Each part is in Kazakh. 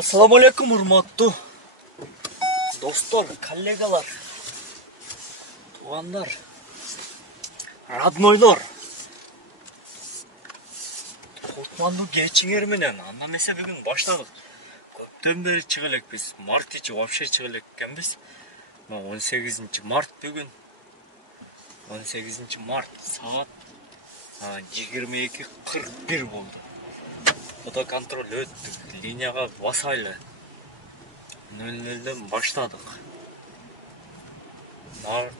Assalamu alaikum урматтуу достор, коллегалар, туугандар, роднойлор. Кутмандуу кечиңер менен анда эмесе бүгүн баштадык. Көптөн бери чыга элекпиз. Март ичи вообще чыга элек экенбиз. 18 март бүгүн. 18 март саат 22:41 болду. Фотоконтроль өттүк, линияга басайлы. 00'ден баштадык.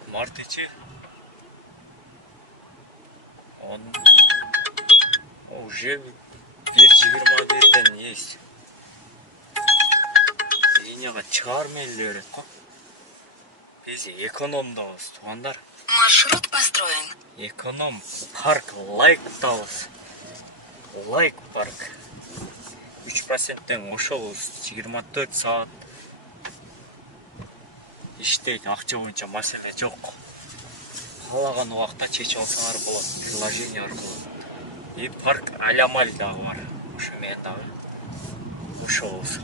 Март ичи уже 1:21'ден есть. Линияга чыгармай эле берет го. Биз экономдобуз, туугандар. Маршрут построен. Эконом парк лайктабыз. Лайк парк. 3%тен ошобуз. 24 саат иштейт, акча боюнча маселе жок. Каалаган убакта чечип алсаңар болот приложение аркылуу. И парк Алямаль дагы бар. Ошо мен дагы ошобуз.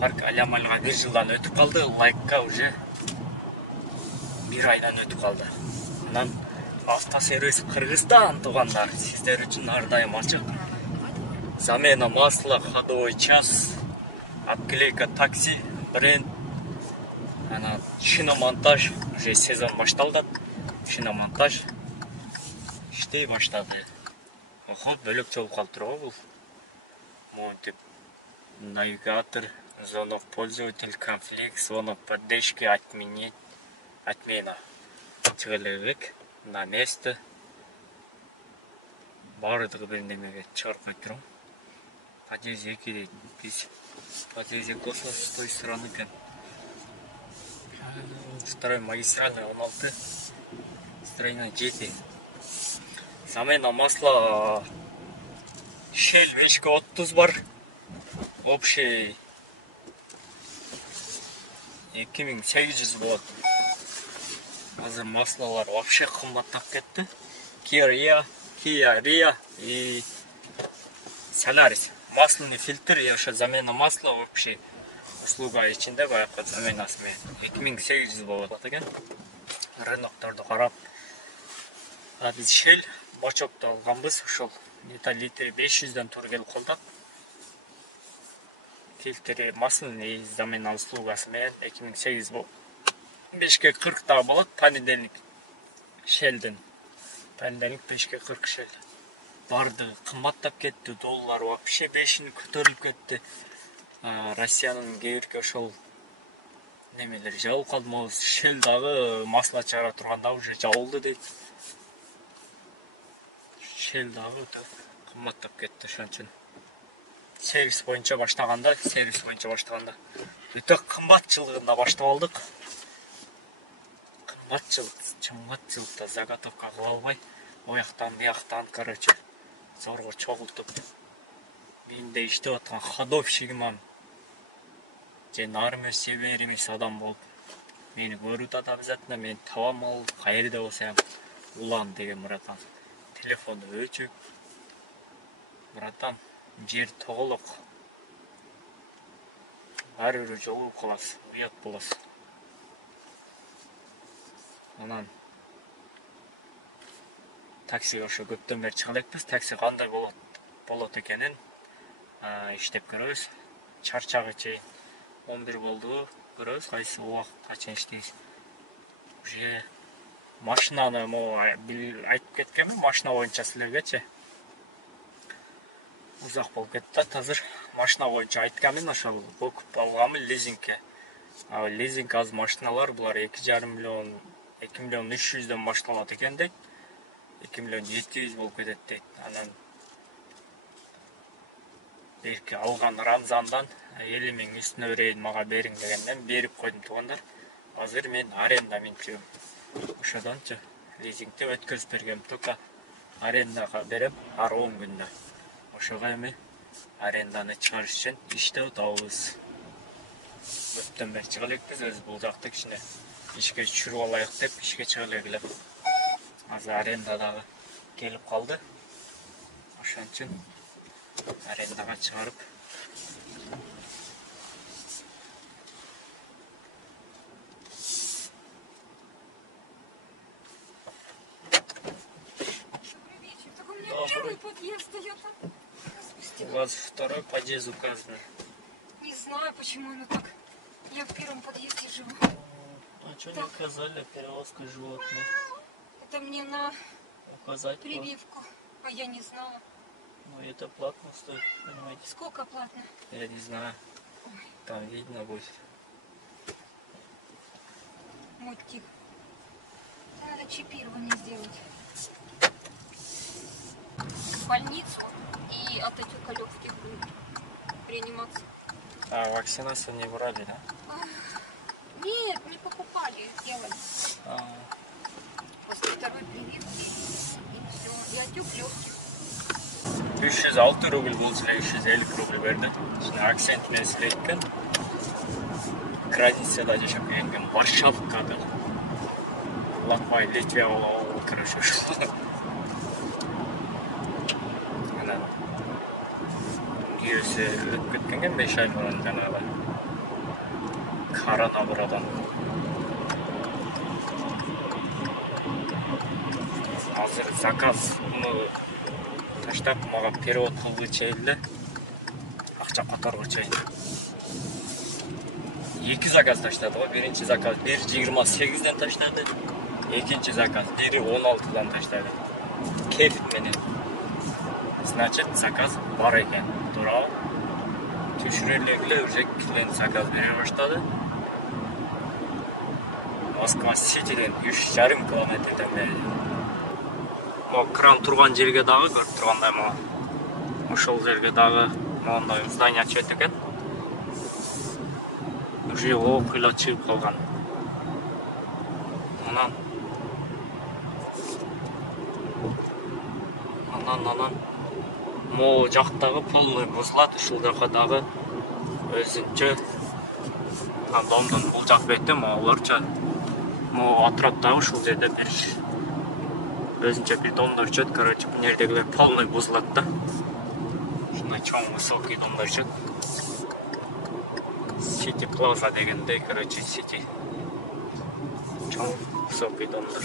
Парк Алямальга 1 жылдан өтүп калды, лайкка уже 1 айдан өтүп калды. Анан автосервис Кыргызстан, туугандар, сиздер үчүн ар дайым ачык. Замена масла, ходовой час, обклейка такси, бренд, шиномонтаж, уже сезон башталды. Шиномонтаж иштей баштады. Охот бөлөк жол калтыруу бул. Монтип навигатор, зона пользователь, конфликт, зона поддержки, отмена. Чыгылык на место. Бардыгы бирдемеге чыгарып коюп турам. Подъезд 2 дейт. Биз подъезд космос с той стороны экен. Второй магистральный 16. Строение 7. Замена масла Shell 530 бар. Общий 2800 болот. Азыр маслалар вообще кымбаттап кетти. Kia Rio и Solaris. Масляный фильтр и ошо замена масла вообще услуга ичинде баягы заменасы менен 2800 болот экен. Рынокторду карап. Биз Shell бачокто алганбыз, ошол литри 500дөн тур келип калдык. Фильтри масляный замена услугасы менен 2800 болот. 5:40 дагы болот, понедельник Shell'ден. Понедельник 5:40 Shell. Бардыгы кымбаттап кетти, доллар вообще 5-ини көтөрүлүп кетти. Россиянын кээ бирки ошол немелери жабылып калды. Shell дагы масла чыгара турганда уже жабылды дейт. Shell дагы өтө кымбаттап кетти, ошон үчүн сервис боюнча баштаганда өтө кымбатчылыгында баштап алдык. Кымбатчылыкта заготовка кыла албай, ояктан бияктан, короче, зорго чогултуп менде иштеп аткан ходовщигиман же нарым себер эмес адам болуп мени көрүп атат обязательно, мен табам ал каерде болсо улан деген братан. Телефону өчүк. Братан, жер тоголок. Ар бир жолуп каласыз, уят болосуз. Анан таксиге ошо көптөн бери чыга элекпиз. Такси кандай болот экенин иштеп көрөбүз. Чарчагы чейин 11 болду. Көрөбүз кайсы убакытка чейин иштейбиз. Уже машинаны айтып кеткенмин, машина боюнча силергечи. Узак болуп кетти. Азыр машина боюнча айтканмын, ошол окуп алганмын лизингке. Лизинг аз машиналар булар 2,5 миллион, 2,300,000дөн башталат экен дейт. 2,700,000 болуп кетет дейт. Анан берки алган Рамзандан 50,000 үстүнө берейин, мага бериң дегенден берип койдум, туугандар. Азыр мен аренда минчү. Ошодончу лизингде өткөзүп бергем, только арендага берем ар 10 күндө. Ошого эми аренданы чыгарыш үчүн иштеп атабыз. Көптөн бери чыга элекпиз, өз бул жакты кичине ишке түшүрүп алайык деп ишке чыга элек. Азыр аренда дагы келип калды. Ошон үчүн арендаға чыгарып. Первый подъезд, а я там... У вас второй подъезд указан. Не знаю, почему оно так. Я в первом подъезде живу. А что не указали перевозка животных? Это мне на Указать прививку. А я не знала. Ну это платно стоит, понимаете? Сколько платно? Я не знаю. Там видно будет. Мотик. Надо чипирование сделать. В больницу и от этих легких реанимации. А вакцинацию не брали, да? Нет, не покупали, делали. После второй прививки и все. И отек легких. 306 рубль болса 350 рубль берді. Şimdi акцентіне сөйлейткен. Границада жашап келген Варшавкада. Латвия, Литвия ол, короче. Ана жүйесі өтіп кеткенген 5 ай бұрын жаңағы коронавирустан. Азыр заказ таштап маған перевод қылғы чейілді. Ақша қатарға чейілді. 2 заказ таштады ғой. Бірінші заказ 1.28-ден таштады. Екінші заказ 1.16-дан таштады. Кеф менен. Значит, заказ бар екен. Туралы. Түшірелегілі уже клиент заказ бере баштады. Москва Ситиден 3,5 километрден бері. Кран тұрған жерге дағы көріп тұрғандай ма. Ошол жерге дағы мынандай здание чөт екен. Уже оқыла шығып қалған. Анан мо жақтағы полный бұзылады, ушул жаққа дағы өзінчө домдон бұл жақ бетте оларча мо атыраптағы ушул жерде бір өзінчө бір домдар чөт, короче, бұл жердегілер полный бұзылады да. Шундай чоң высокий домдар чөт. Сити Плаза дегенде, короче, Сити. Чоң высокий домдар.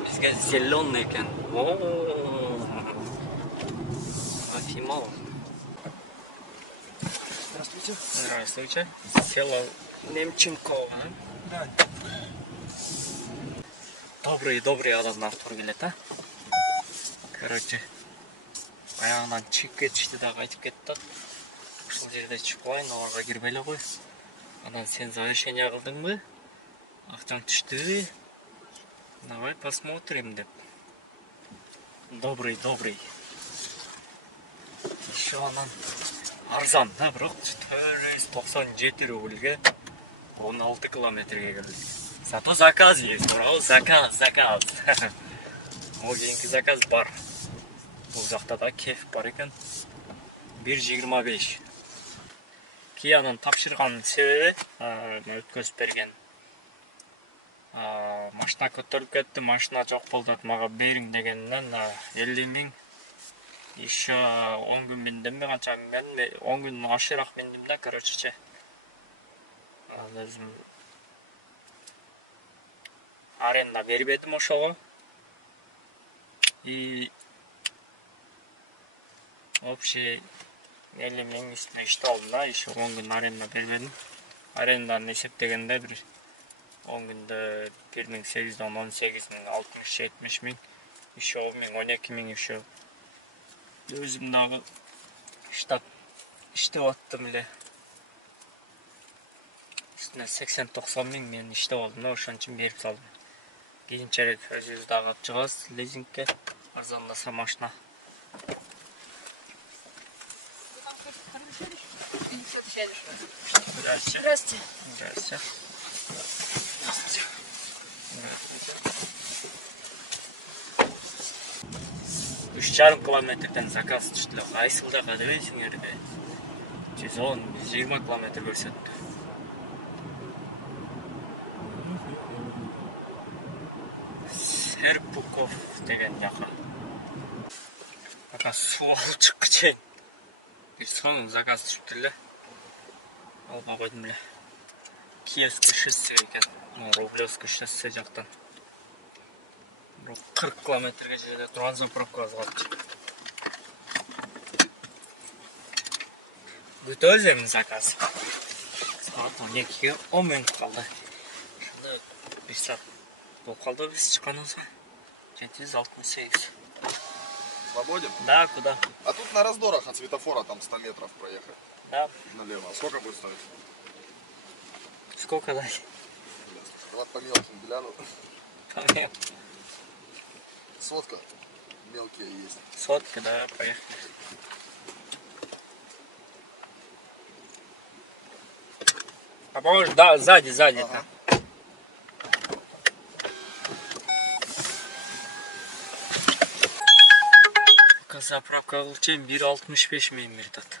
Бізге зеленый екен. Афимал. Здравствуйте. Здравствуйте. Село Немченково. Да. Добрый адамдар тур келет, а? Короче, аяғынан шығып кетішті да қайтып кетті. Ушул жерде шығып қойын, оларға кірбейлі ғой. Анан сен завершение қылдың бы? Ақчаң түшті. Давай посмотрим деп. Добрый. Еще анан арзан, да, бирок 497 рубльге 16 километрге келдик. Зато заказ есть, бирок заказ. Могу кейинки заказ бар. Бул жакта да кеф бар экен. 1.25. Киянын тапшырганын себеби өткөзүп берген. Машина көтөрүп кетти, машина жок болду, мага бериң дегенден 50 миң. Еще 10 күн биндимби, канча мен 10 күн ашыраак биндим да, короче. Өзүм аренда бербедим ошого. И общий 50 миң үстүнө иштеп алдым да, еще 10 күн аренда бербедим. Аренданы эсептегенде бир 10 күндө 1800'dan 18.000, 60-70 миң, еще 10 миң, 12 миң еще. Өзім дағы іштеп аттым еле. Үстіне 80-90 миң мен іштеп алдым да, ошон үчүн берип салдым. Кийинчерээк өзүбүз дагы алып чыгабыз лизингке, арзандаса машина. Здравствуйте. 3,5 километрден заказ түштү. Кайсыл жака дебейсиңерби? 110-120 километр көрсөттү. Серпуков деген жака. су алып чыккы чейин бир сонун заказ түшүптүр эле. Алба койдум эле. Киевский шоссе экен. Рублевский шоссе жактан 40 километрге жерде турган заправкабыз калыптыр. Күтөбүз эми заказ. Саат 12ге 10 мүнөт калды. Ошондо 1 саат болуп калды биз чыкканыбызга. 768. Свободен? Да, куда? А тут на раздорах от светофора там 100 метров проехать Да. налево. А сколько будет стоить? Сколько дать? Вот по мелким гляну. Понятно. Сотка. Мелкие есть. Сотка, да, поехали. А поможешь? Да, сзади. Ага. Заправка кылчайын 1.65 мен берет.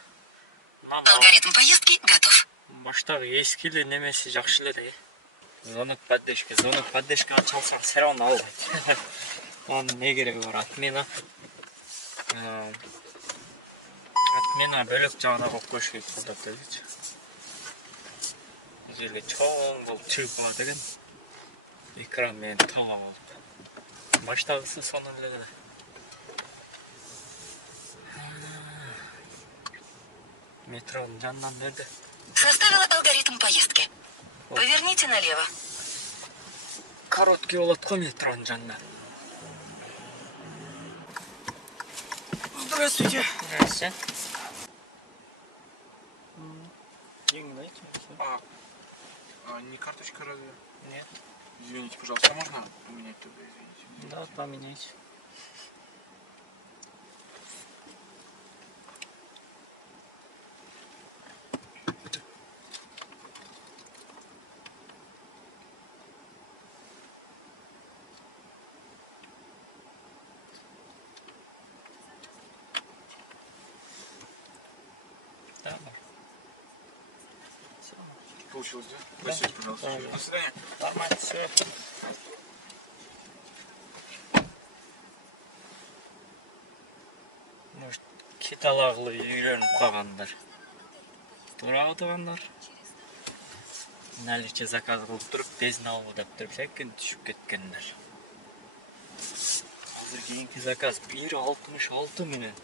Алгоритм поездки готов. Баштагы эски эле немеси жакшы эле. Звонок поддержка чалсаң все равно албайт. Анын не кереги бар? Отмена бөлөк жагына коюп коюш керек болуп атат. Жерге чоң болуп чыгып калат экен. Экран менен тама болуп. Баштагысы сонун эле. Метронун жанынан нерде? Составила алгоритм поездки. Поверните налево. Короткий болот го метронун жанынан. Здравствуйте. Здравствуйте. Деньги дайте. Не карточка разве? Нет. Извините, пожалуйста, можно поменять тогда, извините? Да, поменяйте. Да. Получилось, да? Простите, пожалуйста. Да. До свидания. Нормально, все. Может, киталагылы үйлөнүп калгандар. Туура отургандар. Наличие заказ кылып туруп, тезин алып деп туруп секин түшүп кеткендер. Азыр кийинки заказ 1.66 менен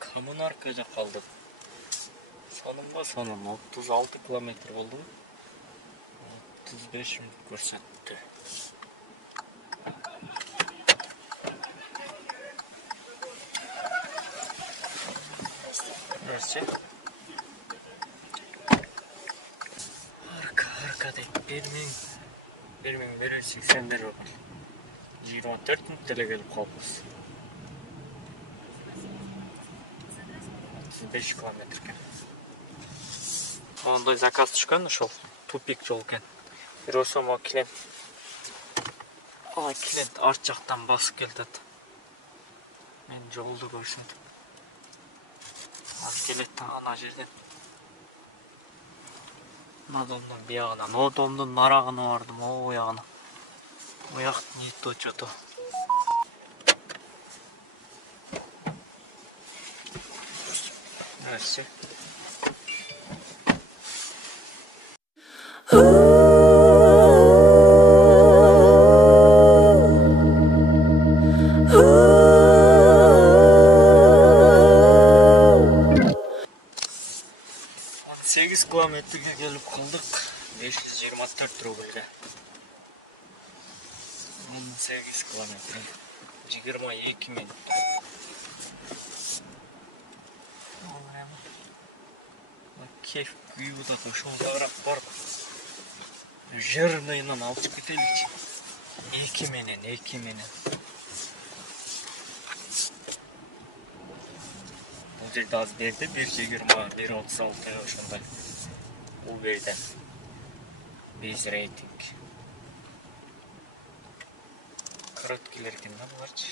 коммунарка жакка алдык. Сонун 36 километр болду. 35 мүнөт көрсөттү. Здравствуйте. Арка деп 1180 бар. 24 мүнөт эле келип калдыбыз. 35 километр экен. Ондай заказ түшкөн, ошол тупик жол экен. Биросомо клиент. Клиент арт жактан басып келет. Мен жолду көрсөтүп. Az келет ана жерден. Надомдун биягына, нодомдун нарагына бардым, оягына. Ояк не то что-то. Здравствуйте. Километрге келип калдык. 524 рубльге. 18 километр. 22 мүнөт. Кайф күйүп атат, ошого карап барып. Жирныйынан алып кетеликчи. 2 менен. Бул жерде аз берди, 1.20, 1.36 ошондой. Uber'den biz rating короткилерден да буларчы.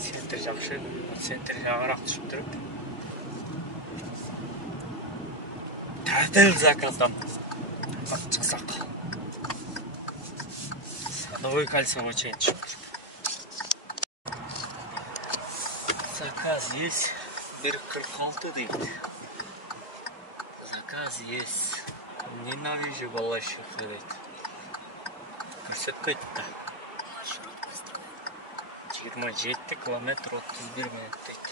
Центр жакшы, центр жагыраак түшүп туруп. Тадыл заказдан чыксак. Новый кольцо чейин шүкүр. Заказ есть. 1.46 дейді. Заказ есть. Ненавижу балашихты дейді. Көрсетпейді да. 27 километр 31 минут дейді.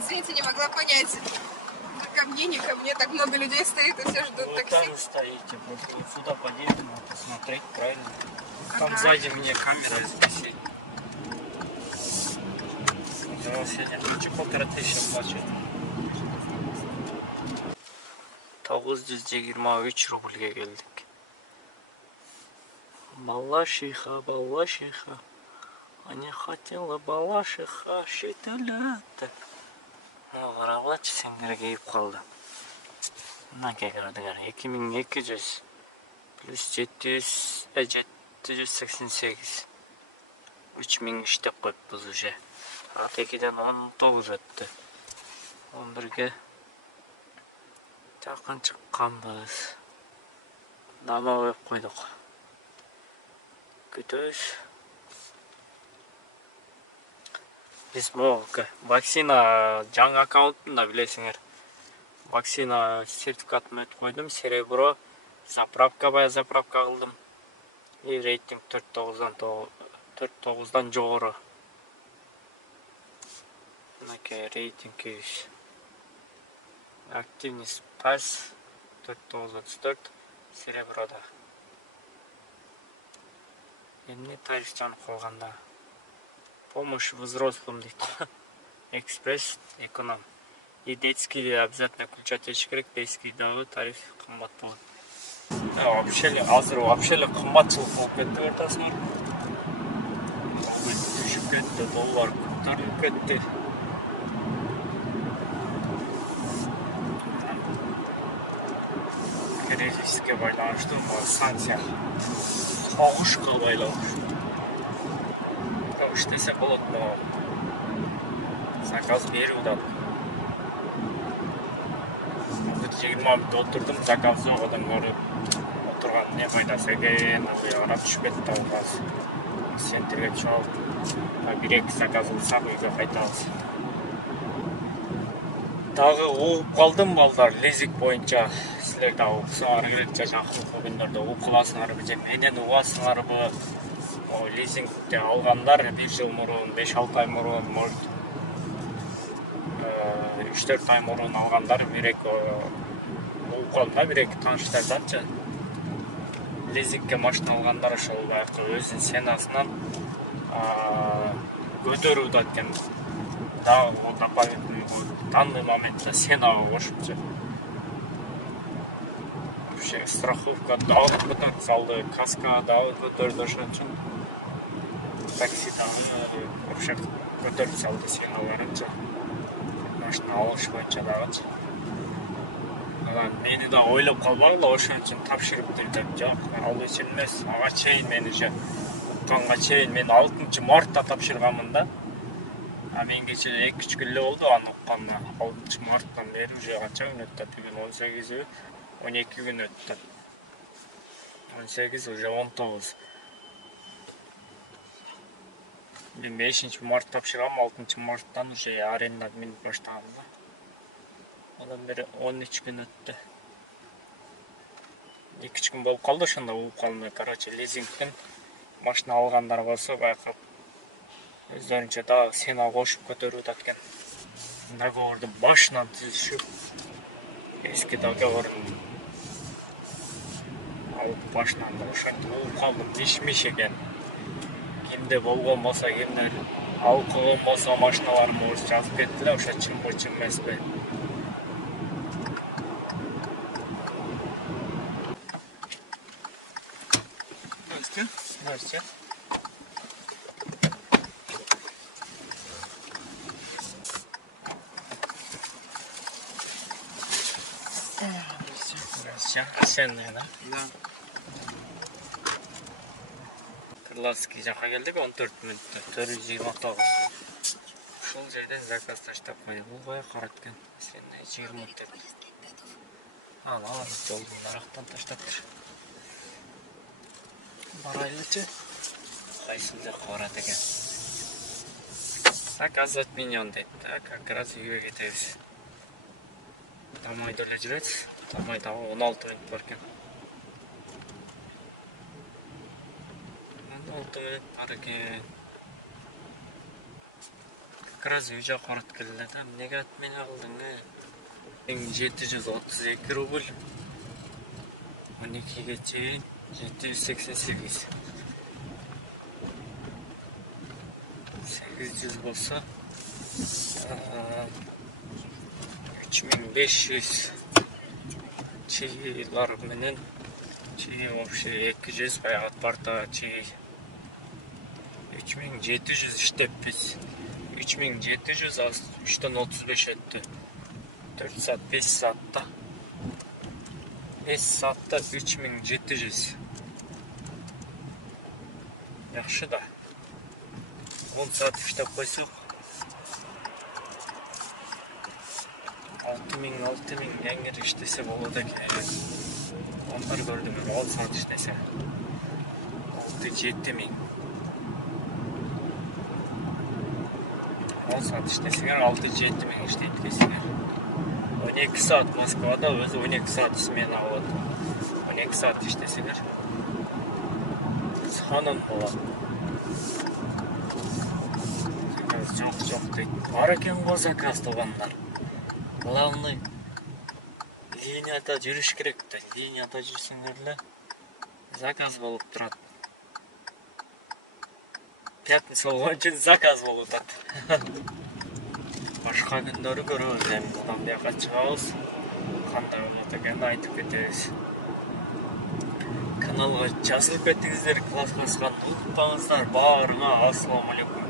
Извините, не могла понять, ко мне, не ко мне. Так много людей стоит и все ждут Вы такси. там стоите, вот сюда подъедем, посмотреть, правильно? Там сзади мне камера из бассейна. Я сегодня хочу 1500 плачу. 923 рубльге келдік. Балашиха, балашиха. А не хотела балашиха шетелетті. Қарағылачы сендер кейіп қалды. Мынакей көрдіңдер 2200 плюс 788 3000 іштеп қойыппыз уже. Сағат 2-ден 19 өтті. 11-ге жақын шыққанбыз. Дама қойып қойдық. Күтөз. Біз вакцина жаңа аккаунтында білесіңер. Вакцина сертификатын өтіп қойдым. Серебро заправка бая заправка қылдым. И рейтинг 4.9-дан жоғары. Мынакей рейтинг күйіс. Активность пас 4.34 сереброда. Емне тариф жан қойғанда. Помощь взрослым дейді. Экспресс, эконом. И детский обязательно включать керек. Детский дағы тариф қымбат болады. Азыр вообще қымбатшылық болып кетті ортасына. Düşіп кетті, доллар көтеріліп кетті. Кризиске байланышты санкция. Соғышқа байланышты. İşte болады, но заказ берудан. 20 минут отырдым, заказ жоқ одан көріп отырған не пайдасы екен, арап түсіп кетті алғаз. Сентерге чауып, бір-екі заказ ұлсақ үйге қайтамыз. Тағы оқып қалдым балдар, лизинг бойынша сілерді оқысыңар керек, жақын көбіндерді оқыласыңар бі, менен ұғасыңар бі. Лизингте алғандар 1 жыл мұрын, 5-6 ай мұрын, 3-4 ай мұрын алғандар, бір-екі оқылда, бір-екі таныштардан лизингке машина алгандар ошол баягы өзүнүн сенасынан көтөрүп атат экен. Дагы ол дополнительный данный моментте сенага кошупчу. Вообще страховка дагы көтөрүп салды, каска дагы көтөрдү ошон үчүн. Такси дагы вообще көтөрүп салды сеналарынчы. Машина алыш боюнча дагычы. Мени да ойлоп калбагыла, ошон үчүн тапшырыптыр деп. Жок, ал үчүн эмес. Ага чейин мен уже укканга чейин мен 6 мартта тапшырганмын да. Мен кече 2-3 күн эле болду аны укканына. 6 марттан бери уже канча күн өттү? Бүгүн 18, 12 күн өттү. 18 уже 19. Мен 5 март тапшыргам, 6 марттан уже арендага минип баштагам да. Одан бери 13 күн өттү. 2-3 күн болуп калды ошондо угуп калдым. Короче, лизингден машина алгандар болсо байкап өздөрүнчө дагы сена кошуп көтөрүп атат экен. Договорду башынан түзүшүп, эски договорун алып башынан ошентип угуп калдым. Миш экен. Кимде болгон болсо, кимдер алып койгон болсо машиналарымды жазып кеттилер, ошо чынбы чын эмеспи? Здрасте. Sen ne lan? Да. Крылатский жака келдик 14 мүнөттө 429. Ушул жерден заказ таштап койдук. Бул карат экен. Сен 20 мүнөт. Жолдун арактан таштаптыр. Барайлычы. Кайсыл жакка барат экен? Заказать миньон дейт да, как раз үйгө кетебиз. Тамайда эле жүрөбүз. Тамайда 16 мүнөт бар экен. 16 мүнөт бар экен. Как раз үй жакка барат келди да. Эмнеге отмена кылдың? 732 рубль. 12ге чейин 788. 800 болса 3500 чыйлар менен вообще 200 баягы парта чый 3700 иштеппиз. 3700 аз 3төн 35 өттү. 4 saat 5 saatta 5 saatta 3700. Yaxşı da 10 saat işlep koysak 6000 yengir işlese boladı ki. Onlar gördüm 10 saat işlese 6-7000. 10 saat işleseler 6-7000 işleyip kesinler. 12 saat Moskva'da özü 12 saat smena oldu. 12 saat işleseler санын болот. Жок дейт. Бар экен го заказ кылгандар. Главный линияда жүрүш керек да. Линияда жүрсөңөр эле заказ болуп турат. Пятница болгон үчүн заказ болуп атат. Башка күндөрү көрөбүз эми. Мындан бияка чыгабыз. Кандай болот экенин айтып кетебиз. Kanalga жазылып кетиңиздер, класс басканды унутпаңыздар. Баарыңа ассаламу алейкум.